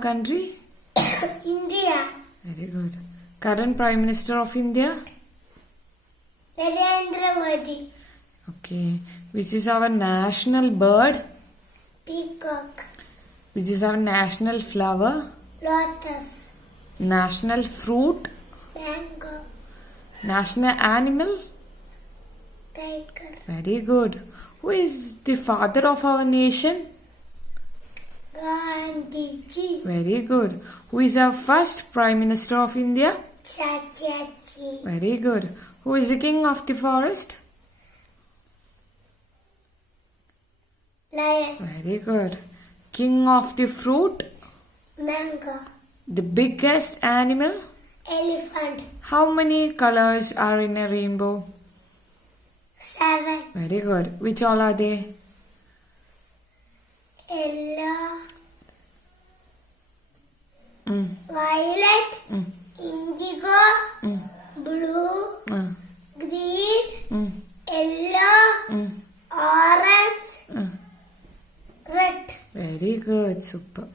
Country? India. Very good. Current Prime Minister of India? Narendra Modi. Okay. Which is our national bird? Peacock. Which is our national flower? Lotus. National fruit? Mango. National animal? Tiger. Very good. Who is the father of our nation? Gandhiji. Very good. Who is our first Prime Minister of India? Chachaji. Very good. Who is the king of the forest? Lion. Very good. King of the fruit? Mango. The biggest animal? Elephant. How many colors are in a rainbow? 7. Very good. Which all are they? Yellow. Mm, Violet. mm, Indigo. mm, Blue. mm, Green. mm, Yellow. mm, Orange. mm. Red. Very good. Super.